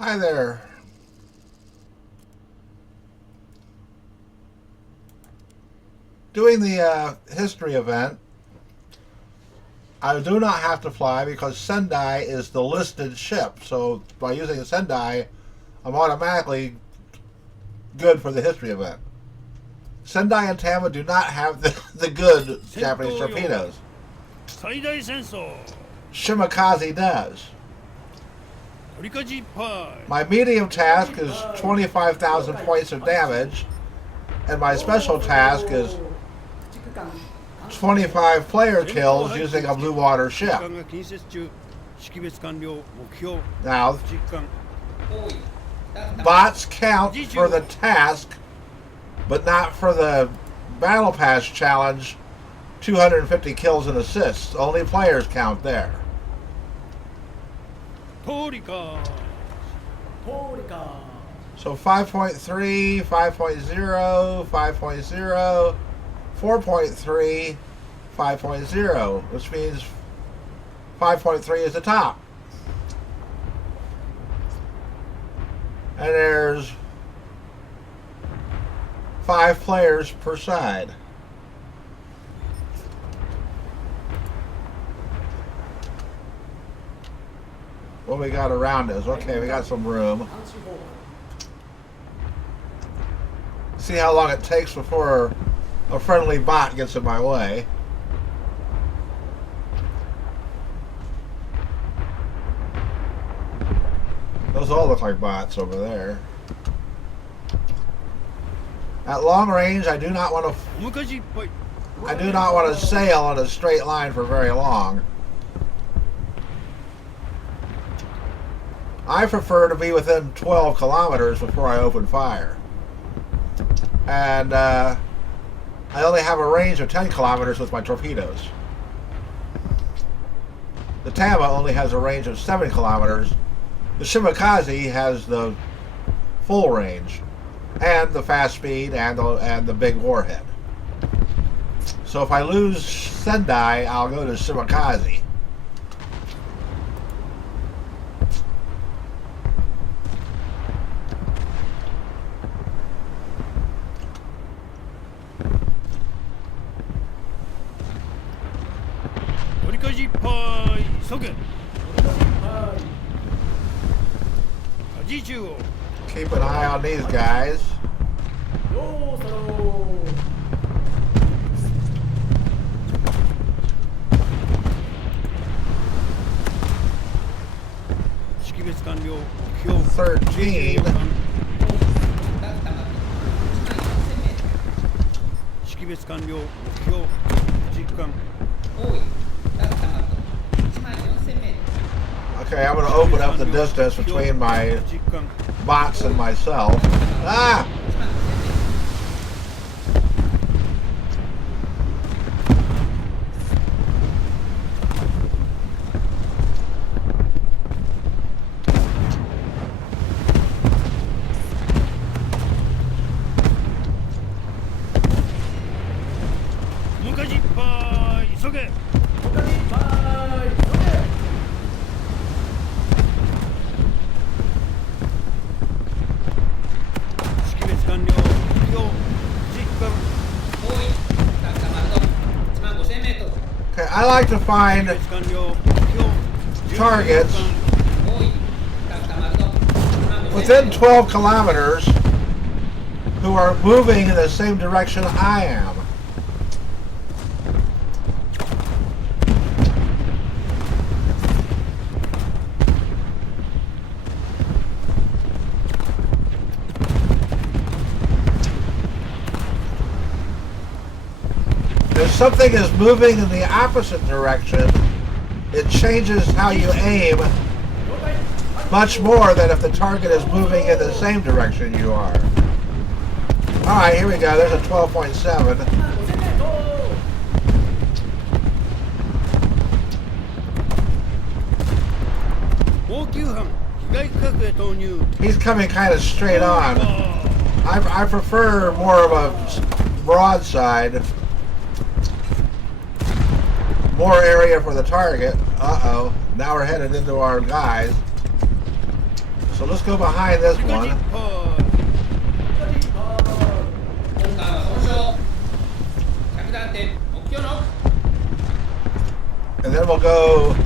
Hi there. Doing the history event, I do not have to fly because Sendai is the listed ship. So by using Sendai, I'm automatically good for the history event. Sendai and Tama do not have the good Japanese torpedoes. Shimakaze does. My medium task is 25,000 points of damage, and my special task is 25 player kills using a blue water ship. Now, bots count for the task, but not for the Battle Pass challenge, 250 kills and assists. Only players count there. So 5.3, 5.0, 5.0, 4.3, 5.0, which means 5.3 is the top. And there's 5 players per side. What we got around us? Okay, we got some room. See how long it takes before a friendly bot gets in my way. Those all look like bots over there. At long range, I do not want to sail in a straight line for very long. I prefer to be within 12 kilometers before I open fire. And I only have a range of 10 kilometers with my torpedoes. The Tama only has a range of 7 kilometers. The Shimakaze has the full range, and the fast speed, and the big warhead. So if I lose Sendai, I'll go to Shimakaze. Keep an eye on these guys. $13. Okay, I'm going to open up the distance between my bots and myself. Ah! I like to find targets within 12 kilometers who are moving in the same direction I am. If something is moving in the opposite direction, it changes how you aim much more than if the target is moving in the same direction you are. Alright, here we go. There's a 12.7. He's coming kind of straight on. I prefer more of a broadside. More area for the target. Uh-oh. Now we're headed into our guys. So let's go behind this one. And then we'll go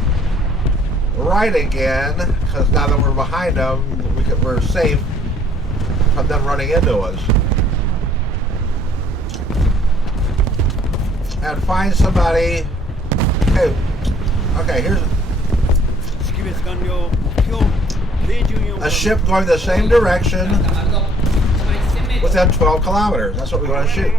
right again, because now that we're behind them, we're safe from them running into us. And find somebody. Okay, here's a ship going the same direction within 12 kilometers. That's what we want to shoot.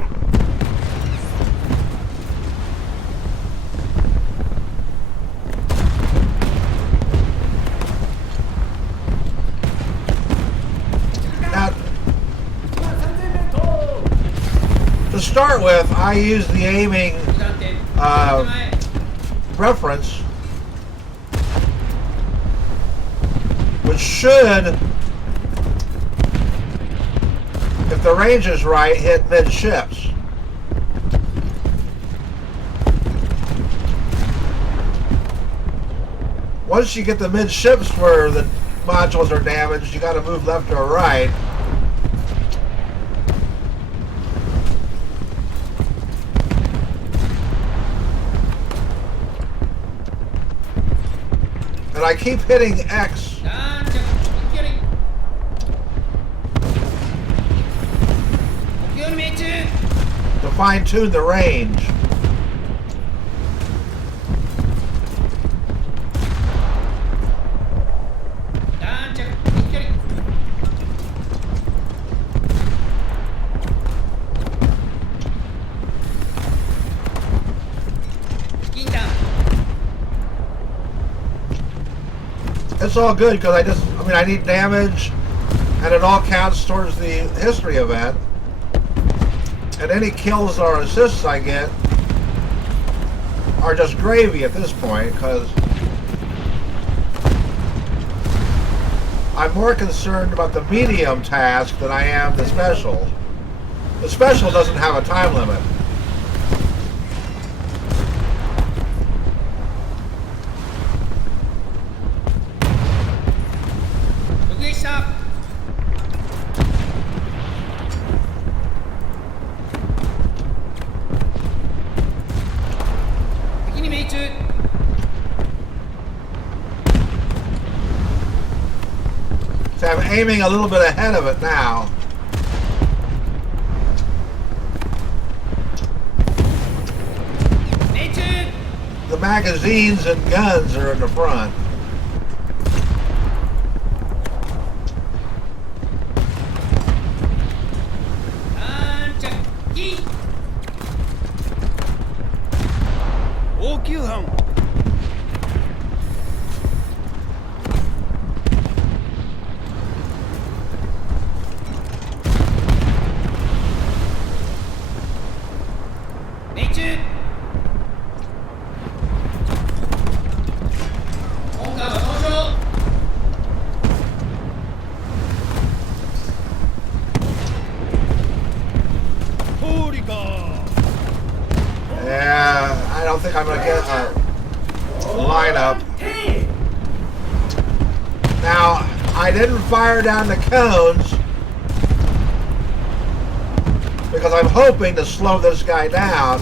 Now, to start with, I use the aiming reference, which should, if the range is right, hit midships. Once you get the midships where the modules are damaged, you got to move left or right. And I keep hitting X to fine-tune the range. It's all good because I need damage, and it all counts towards the history event. And any kills or assists I get are just gravy at this point, because I'm more concerned about the medium task than I am the special. The special doesn't have a time limit. So I'm aiming a little bit ahead of it now. The magazines and guns are in the front. Yeah, I don't think I'm going to get a lineup. Now, I didn't fire down the cones because I'm hoping to slow this guy down.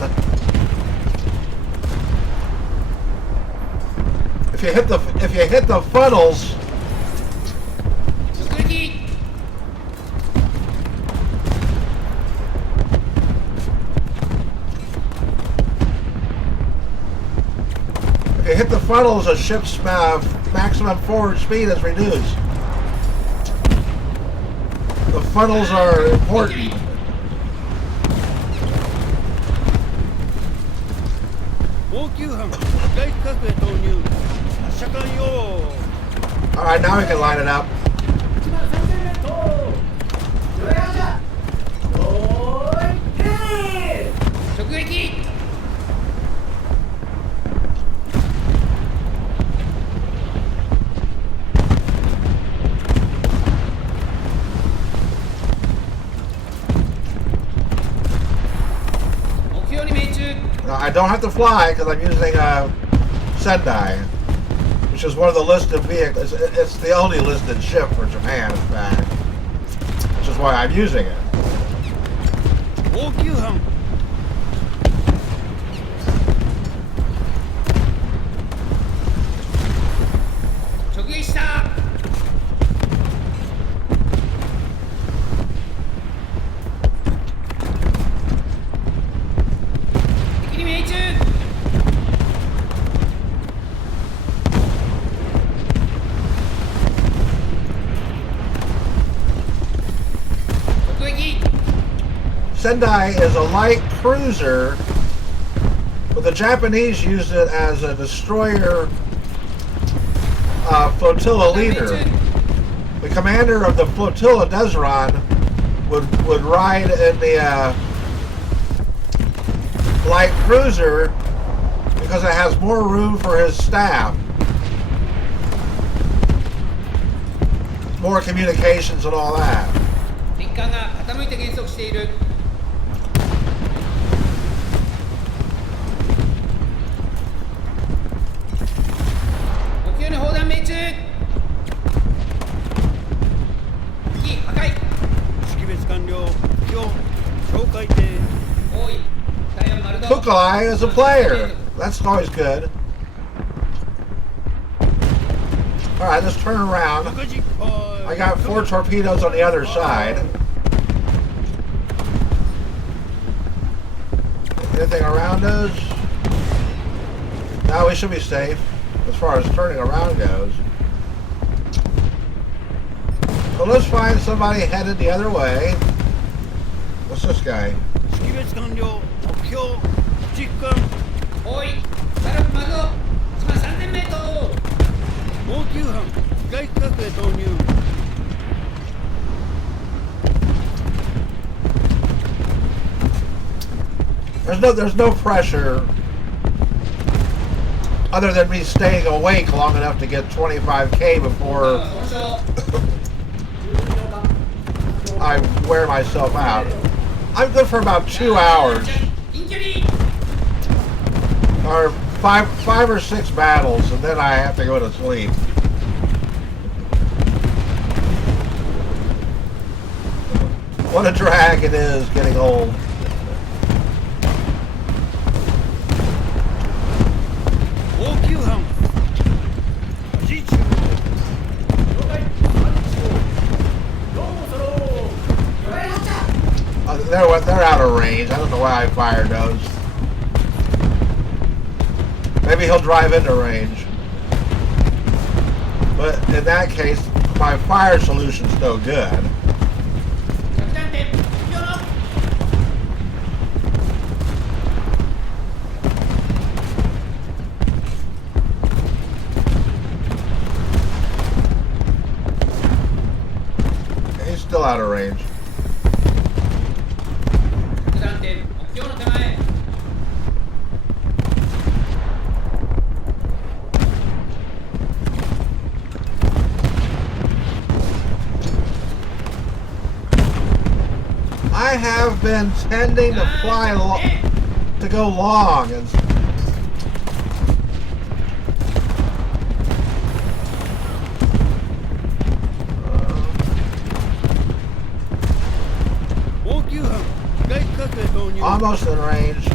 If you hit the funnels, a ship's maximum forward speed is reduced. The funnels are important. Alright, now we can line it up. I don't have to fly because I'm using Sendai, which which is one of the listed vehicles. It's the only listed ship for Japan, in fact, which is why I'm using it. Sendai is a light cruiser, but the Japanese used it as a destroyer flotilla leader. The commander of the flotilla, Desron, would ride in the light cruiser because it has more room for his staff, more communications and all that. Kukalai is a player. That's always good. Alright, let's turn around. I got 4 torpedoes on the other side. Anything around us? No, we should be safe as far as turning around goes. So let's find somebody headed the other way. What's this guy? There's no pressure other than me staying awake long enough to get 25K before I wear myself out. I'm good for about 2 hours. Or five or 6 battles, and then I have to go to sleep. What a drag it is getting old. They're out of range. I don't know why I fired those. Maybe he'll drive into range. But in that case, my fire solution's no good. He's still out of range. I have been tending to fly to go long, and almost in range.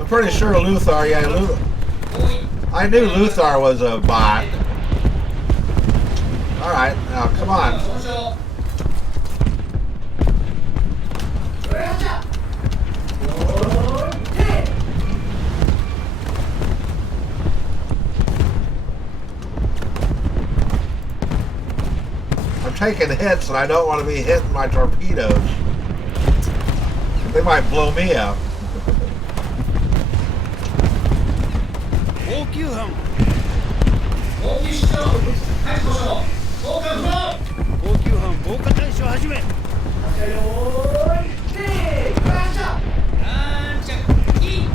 I'm pretty sure Luthar, I knew Luthar was a bot. Alright, now come on. taking hits, and I don't want to be hitting my torpedoes. They might blow me up. 応急班応急出動開始交渉防火不能応急班防火対処始め弾着いい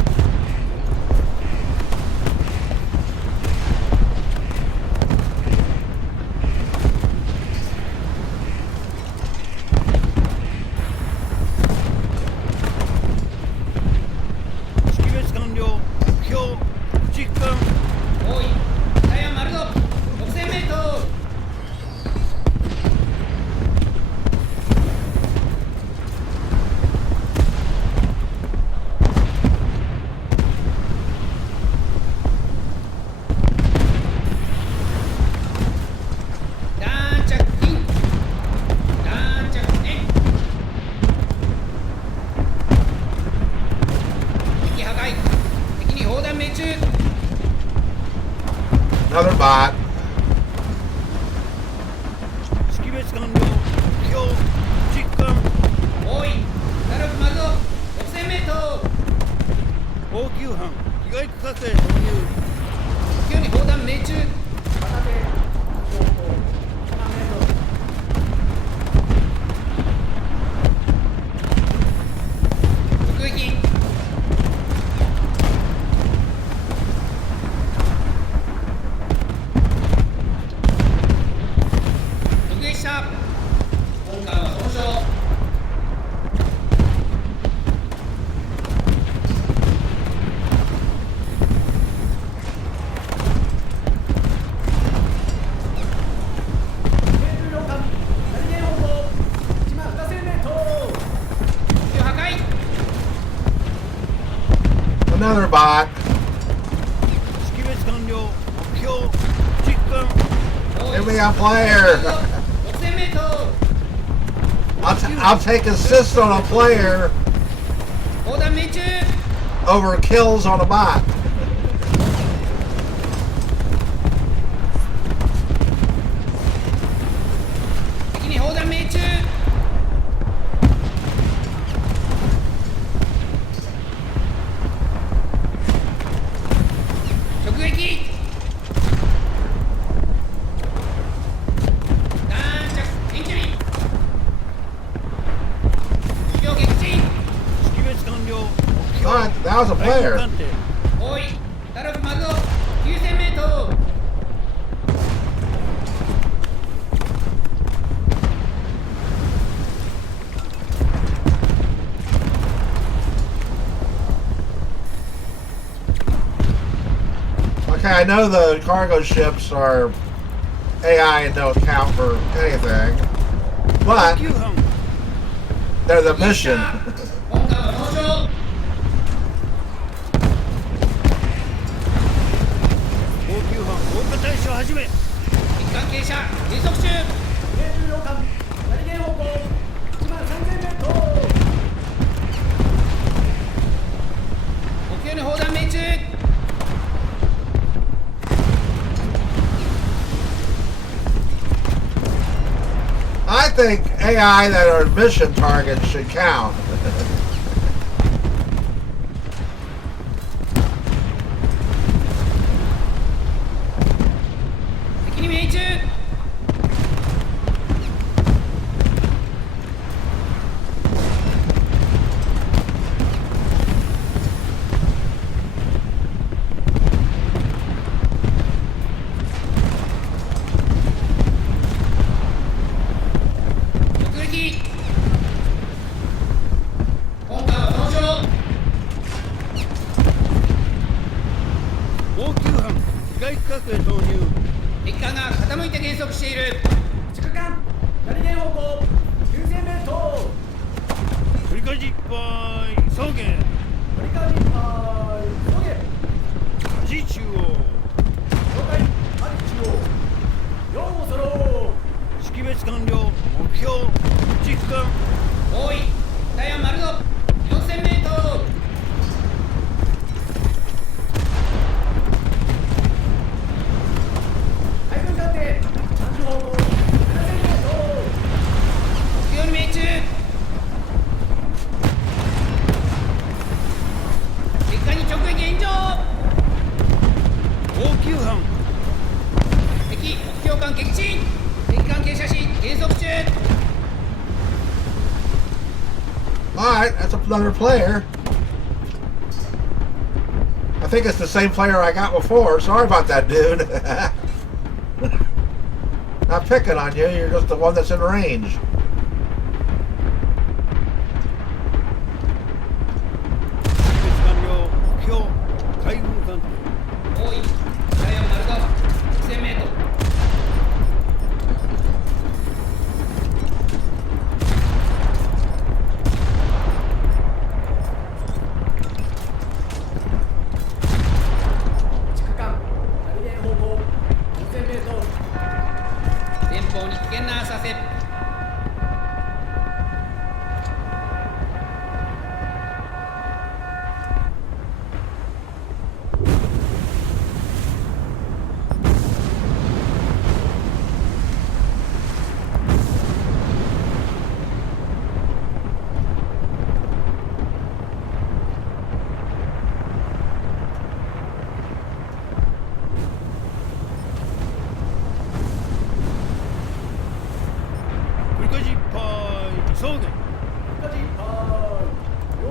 識別完了目標実艦おいタイヤ丸の6000メートル弾着イン弾着イン敵破壊敵に砲弾命中 Another bot. 識別完了目標実艦おいダルク丸の6000メートル応急班被害区画へ投入急に砲弾命中直撃直撃した本艦は損傷急破壊 Another bot. 識別完了目標実艦 Give me a player. 6000メートル I'll take assist on a player 砲弾命中 over kills on a bot. 敵に砲弾命中直撃弾着エンジン目標撃沈識別完了目標 Alright, that was a 対空 player. 艦艇おいダルク丸の9000メートルOkay, I know the cargo ships are AI and don't count for anything, 応 but 急班 they're the mission. 本艦は損傷応急班防火対処始め敵関係者減速中目標に砲弾命中 I think AI that are mission targets should count. 敵に命中直撃本艦は損傷応急班被害区画へ投入敵艦が傾いて減速している地下艦何気方向9000メートル振り返りいっぱい草原振り返りはい送迎アジ中央了解アリ中央ようそろ識別完了目標実艦おいダイヤ丸の4000メートル海軍艦艇30方向7000メートル Alright, that's another player. I think it's the same player I got before. Sorry about that, dude. Not picking on you, you're just the one that's in range. 海軍艦艇多いダイヤ丸が 6000m 地下艦ナビゲー方向 4000m 前方に危険な浅瀬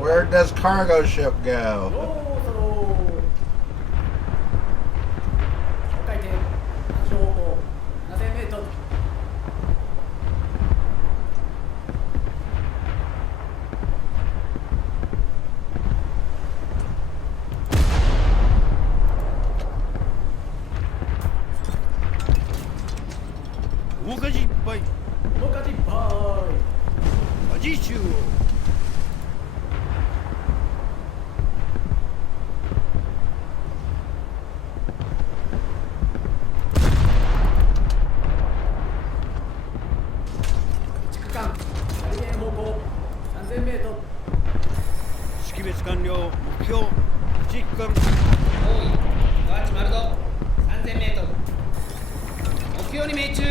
Where does cargo ship go? そろ4回転反射方向 7000m 大火事いっぱい大火事いっぱい火事中央地下艦ナビゲー方向 3000m 識別完了目標地区間多いガーチ丸度 3000m 目標に命中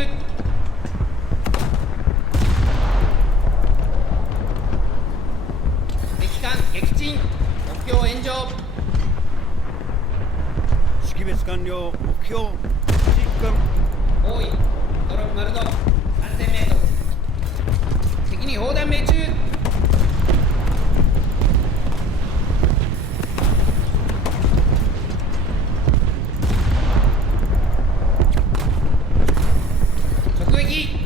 敵艦撃沈目標炎上識別完了目標地区間多いドロップ丸度 3000m 敵に砲弾命中直撃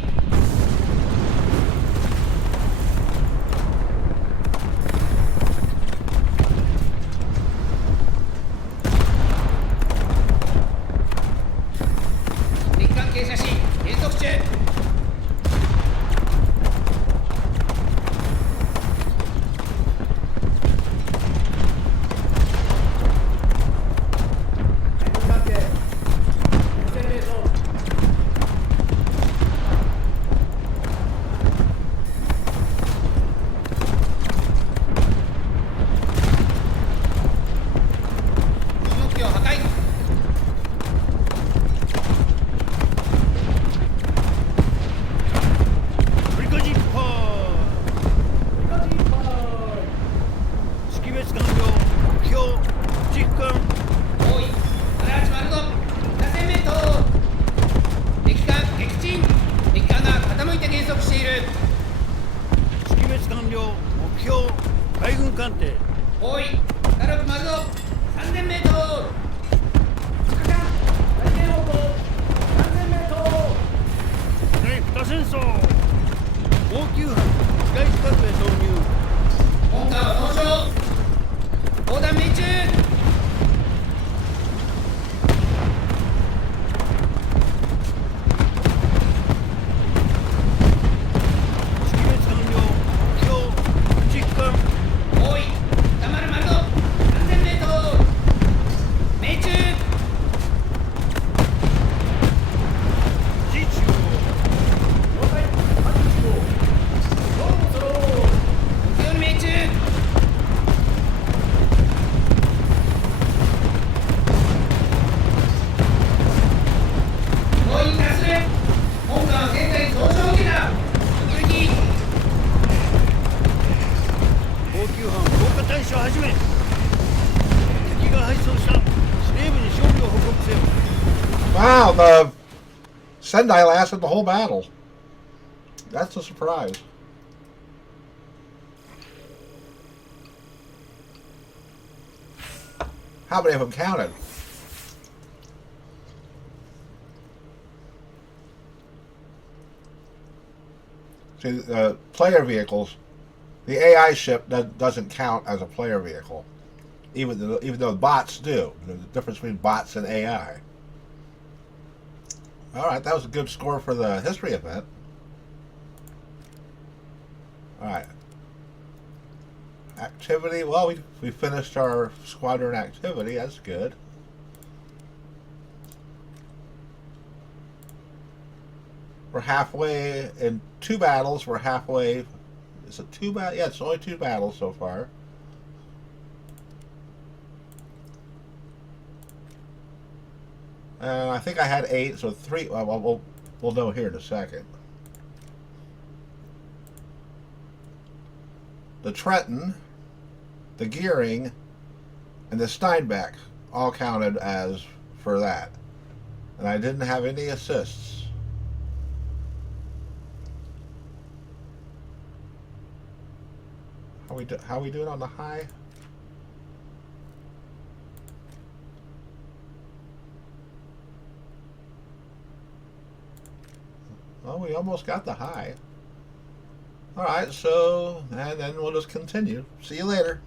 敵艦傾斜し減速中海軍艦艇 4000m 目標破壊振りかじいっぱ大火事いっぱい識別完了目標地区間多い荒八丸度 7000m 敵艦撃沈敵艦が傾いて減速している識別完了目標海軍艦艇多いガロップ丸度 3000m い地下艦ナビゲー方向 3000m 第2戦争高級班機械近くへ投入本艦は損傷砲弾命中識別完了目標地区間多い歌丸丸度 3000m 命中時中央了解815そろ目標に命中攻撃達する本艦は現在損傷を受けた直撃高級班降下対処始め敵が配送した司令部に勝利を報告せよ Wow, the Sendai lasted the whole battle. That's a surprise. How many of them counted? See, player vehicles, the AI ship doesn't count as a player vehicle, even though bots do. There's a difference between bots and AI. All right, that was a good score for the history event. All right. Activity, well, we finished our squadron activity. That's good. We're halfway in 2 battles. We're halfway. Is it 2 battles? Yeah, it's only 2 battles so far. I think I had 8, so 3. Well, we'll know here in a second. The Trenton, the Gearing, and the Steinbeck all counted as for that. And I didn't have any assists. How we doing on the high? Well, we almost got the high. Alright, so, and then we'll just continue. See you later.